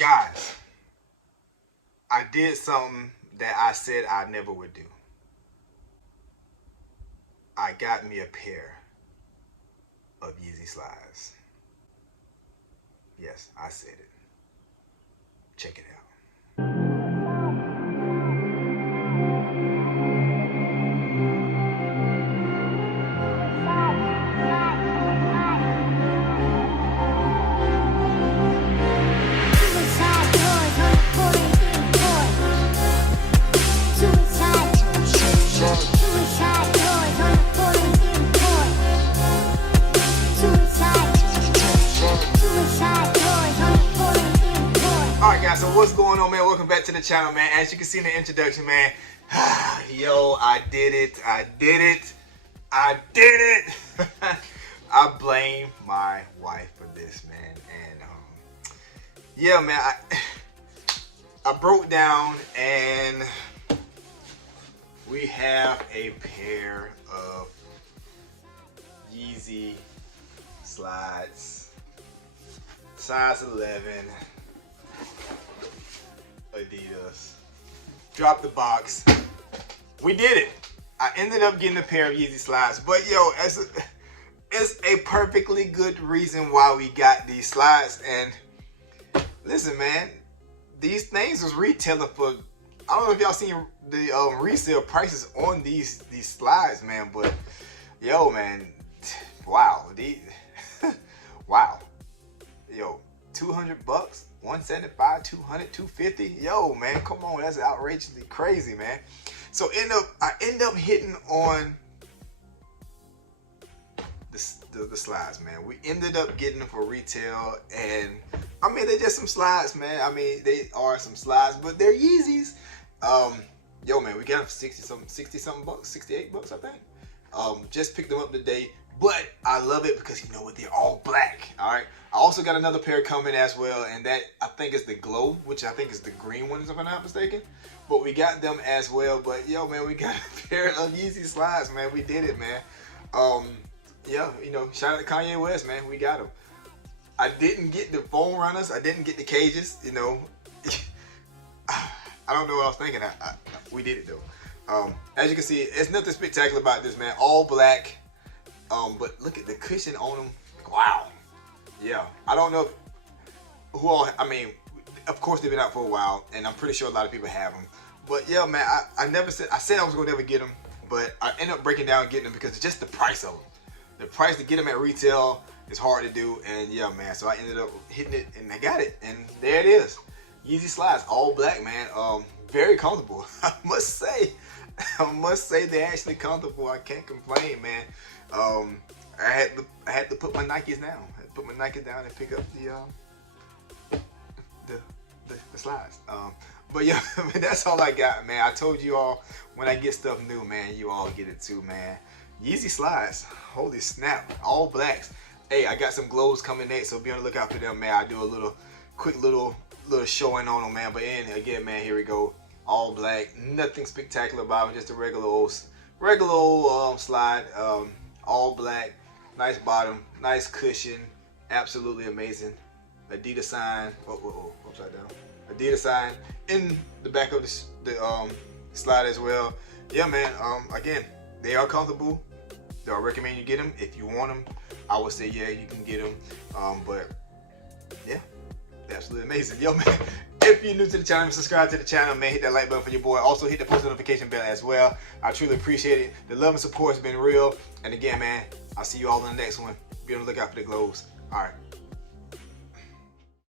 Guys, I did something that I said I never would do. I got me a pair of Yeezy Slides. Yes, I said it. Check it out. So what's going on, man? Welcome back to the channel, man. As you can see in the introduction, man, yo, I did it. I blame my wife for this, man. And yeah, man, I broke down and we have a pair of Yeezy Slides, size 11. Adidas. Dropped the box. We did it. I ended up getting a pair of Yeezy Slides, but yo, it's a perfectly good reason why we got these slides. And listen, man, these things was retailing for, I don't know if y'all seen the resale prices on these slides, man, but yo, man, wow, wow, yo, 200 bucks. 175, 200, 250. Yo, man, come on, that's outrageously crazy, man. So I end up hitting on the slides, man. We ended up getting them for retail, and I mean, they're just some slides, man. I mean, they are some slides, but they're Yeezys. Yo, man, we got them 60 something bucks, 68 bucks, I think. Just picked them up today. But I love it because, you know what, they're all black, all right? I also got another pair coming as well, and that, I think, is the Glow, which I think is the green ones, if I'm not mistaken. But we got them as well. But, yo, man, we got a pair of Yeezy Slides, man. We did it, man. Yeah, you know, shout out to Kanye West, man. We got them. I didn't get the foam runners. I didn't get the cages, you know. I don't know what I was thinking. We did it, though. As you can see, it's nothing spectacular about this, man. All black. But look at the cushion on them. Wow. Yeah. I don't know who all, I mean, of course they've been out for a while, and I'm pretty sure a lot of people have them. But yeah, man, I said I was gonna never get them, but I ended up breaking down and getting them because it's just the price of them. The price to get them at retail is hard to do, and yeah, man, so I ended up hitting it and I got it, and there it is. Yeezy Slides, all black, man. Very comfortable. I must say they're actually comfortable. I can't complain, man. I had to put my Nikes down. I had to put my Nikes down and pick up the slides. But yeah, man, that's all I got, man. I told you all, when I get stuff new, man, you all get it too, man. Yeezy Slides, holy snap, all blacks. Hey, I got some glows coming next, so be on the lookout for them, man. I do a quick little showing on them, man. But again, man, here we go. All black, nothing spectacular about them, just a regular old slide. All black, nice bottom, nice cushion, absolutely amazing. Adidas sign, upside down. Adidas sign in the back of the slide as well. Yeah, man. Again, they are comfortable. Do I recommend you get them? If you want them, I would say yeah, you can get them. But yeah, absolutely amazing. Yo, man. If you're new to the channel, subscribe to the channel, man. Hit that like button for your boy. Also hit the post notification bell as well. I truly appreciate it. The love and support has been real. And again, man, I'll see you all in the next one. Be on the lookout for the glows. All right.